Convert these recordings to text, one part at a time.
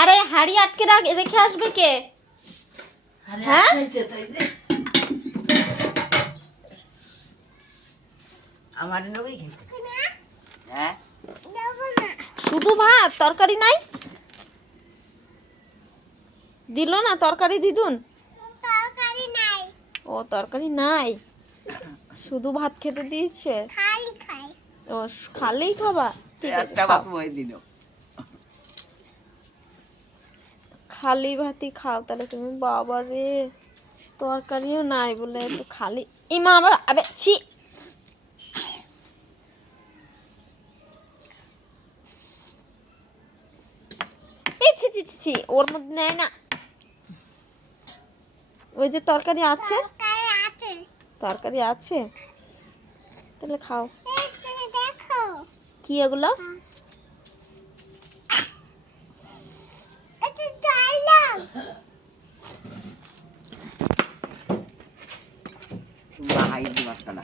আরে হাড়ি আটকে রেখে আসবে কে? হ্যাঁ আমার নবী খেতে হ্যাঁ শুধু ভাত, তরকারি নাই? দিল না তরকারি দিদুন? তরকারি নাই। ও তরকারি নাই, শুধু ভাত খেতে দিয়েছে। খালি খাই। ও খালেই খাবা, ঠিক আছে একটা খাও। বাপ বই দিল খালি ভাতই খাও তাহলে তুমি। বাবা রে, তরকারিও নাই বলে একটু খালি। ইমা আবার আবে ছি। এই ছি ছি ছি ছি, ওর মধ্যে নেয় না। ওই যে তরকারি আছে, তরকারি আছে। তরকারি আছে তাহলে খাও। এই তুমি দেখো। কি এগুলো? এটা ডায়লগ। ভাই দিমাগ না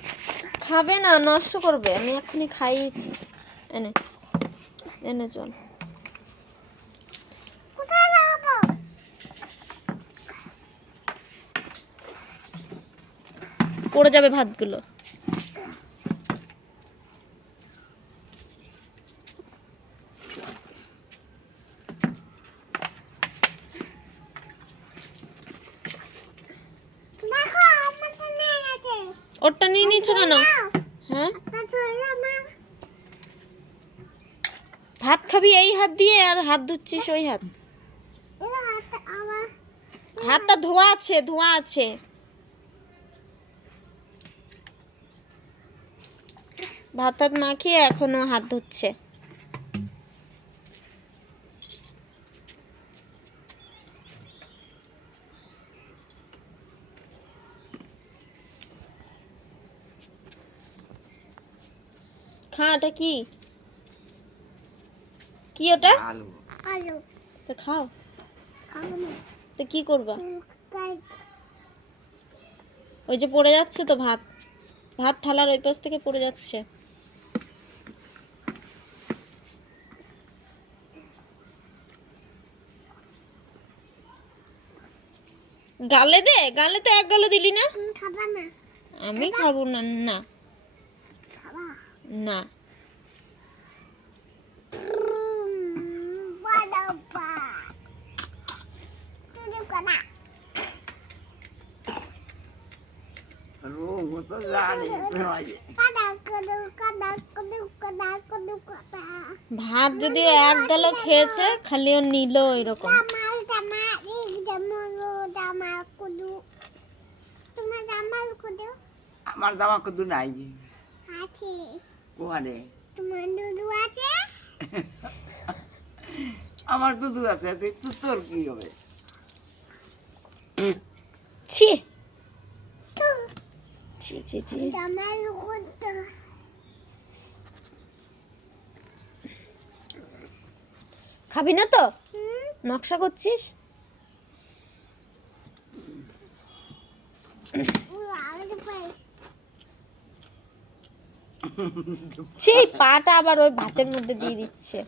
খাবে না, নষ্ট করবে। আমি এখনই খাইয়েছি। এনে এনে চল। কোথায় লাগাবো? পড়ে যাবে ভাতগুলো। দেখো আমারটা নিয়ে গেছে। ওরটা নিয়ে নিচ্ছে কেন? হ্যাঁ না ধরো না। ভাত খাবি এই হাত দিয়ে, আর হাত ধুচ্ছিস ওই হাত। এই হাতে আমার হাতটা ধোয়া আছে, ধোয়া আছে। ভাত টাত মাখিয়ে এখনো হাত ধুচ্ছে। খা, ওটা কি? কি ওটা? আলু আলু তো খাও। খাবো না। তো কি করবা? কাই ওই যে পড়ে যাচ্ছে তো ভাত, ভাত থালার ওই পাশ থেকে পড়ে যাচ্ছে। গালে দে, গালে তো এক গালে দিলি না। তুমি খাবা না? আমি খাবো না। না খাবা। না, বাবা তুমি কনা। রোগ তো জানি তোমায় কাদা কদু কাদা কদু কাদা কদু কাদা। ভাত যদি এক গালো খেয়েছে, খালি ও নিল এরকম। জামাল জামাল এই জামালো জামাল কদু। তোমার জামাল কদু আমার জামা কদু নাই আছে। ওখানে তোমার দুধু আছে। আমার দুধু আছে তো তোর কি হবে ছি ছি ছি ছি। জামাল কদু খাবি না তো? নকশা করছিস? আলু পাই। ছি, পাটা আবার ওই ভাতের মধ্যে দিয়ে দিচ্ছে।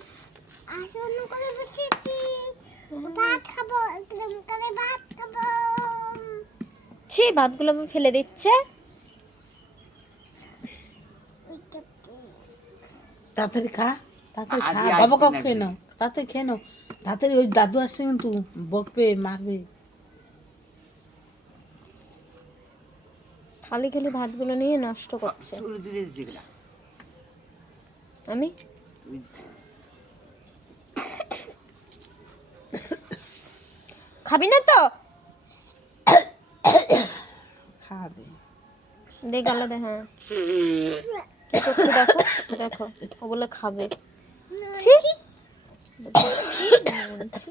আসন করে বসেছি। ভাত খাবো, একদম করে ভাত খাবো। ছি, ভাতগুলো আবার ফেলে দিচ্ছে। তাড়াতাড়ি খা, তাড়াতাড়ি খা, আজই বাবা আসছে কাপ নাকি? খেয়ে নাও, তাড়াতাড়ি খেয়ে নাও, তাড়াতাড়ি। ওই দাদু আসছে কিন্তু বকবে, মারবে। খালি খালি ভাতগুলো নিয়ে নষ্ট করছে। চুরি চুরি দিচ্ছি না আমি খাবি না তো? খাবে। দে গালে দে। হ্যাঁ কি করছে দেখো, দেখো ও বলে খাবে। ছি, ছি, ছি।